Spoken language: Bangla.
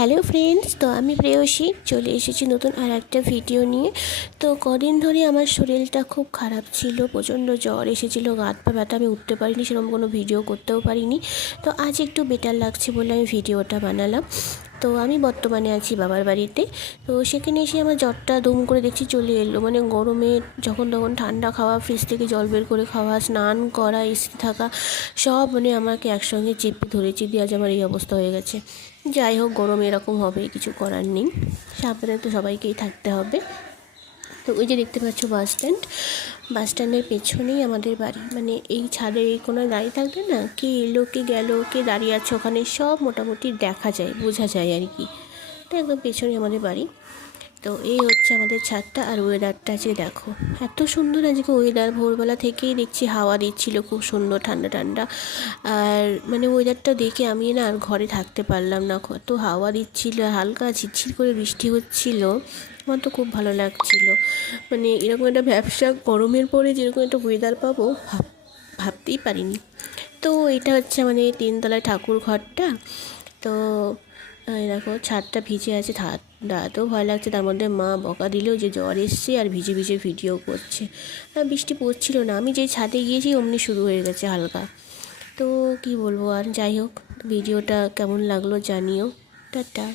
হ্যালো ফ্রেন্ডস, তো আমি প্রেয়সী চলে এসেছি নতুন আর একটা ভিডিও নিয়ে। তো কদিন ধরে আমার শরীরটা খুব খারাপ ছিল, প্রচণ্ড জ্বর এসেছিলো, গা হাত পা ব্যথা, আমি উঠতে পারিনি, সেরকম কোনো ভিডিও করতেও পারিনি। তো আজ একটু বেটার লাগছে বলে আমি ভিডিওটা বানালাম। তো আমি বর্তমানে আছি বাবার বাড়িতে। তো সেখানে এসে আমার জ্বরটা দুম করে দেখছি চলে এলো। মানে গরমে যখন তখন ঠান্ডা খাওয়া, ফ্রিজ থেকে জল বের করে খাওয়া, স্নান করা, এসি থাকা, সব মানে আমাকে একসঙ্গে চেপে ধরেছে, দিয়ে আজ আমার এই অবস্থা হয়ে গেছে। যাই হোক, গরমে এরকম হবে, কিছু করার নেই, সাবধানে তো সবাইকেই থাকতে হবে। তো ওই যে দেখতে পাচ্ছ বাস স্ট্যান্ডের পেছনেই আমাদের বাড়ি। মানে এই ছাদের এই কোনায় দাঁড়িয়ে থাকলে না, কে এলো কে গেল, কে দাঁড়িয়ে আছে ওখানে, সব মোটামুটি দেখা যায়, বোঝা যায় আর কি। তো একদম পেছনেই আমাদের বাড়ি। তো এই হচ্ছে আমাদের ছাদটা। আর ওয়েদারটা আজকে দেখো, এত সুন্দর আজকে ওয়েদার। ভোরবেলা থেকেই দেখছি হাওয়া দিচ্ছিল, খুব সুন্দর ঠান্ডা ঠান্ডা। আর মানে ওয়েদারটা দেখে আমি না আর ঘরে থাকতে পারলাম না, কত হাওয়া দিচ্ছিল, হালকা ঝিরঝির করে বৃষ্টি হচ্ছিল। আমার তো খুব ভালো লাগছিল। মানে এরকম একটা ব্যবসা গরমের পরে যেরকম একটা ওয়েদার পাবো ভাবতেই পারিনি। তো এটা হচ্ছে মানে 3 তলায় ঠাকুর ঘরটা। তো এই দেখো ছাদটা ভিজে আছে, দাঁড়াতেও ভয় লাগছে, তার মধ্যে মা বকা দিলেও যে জ্বর এসছে আর ভিজে ভিজে ভিডিও করছে। বৃষ্টি পড়ছিল না, আমি যেই ছাদে গিয়েছি অমনি শুরু হয়ে গেছে হালকা। তো কি বলবো, আর যাই হোক, ভিডিওটা কেমন লাগলো জানিও। টাটা।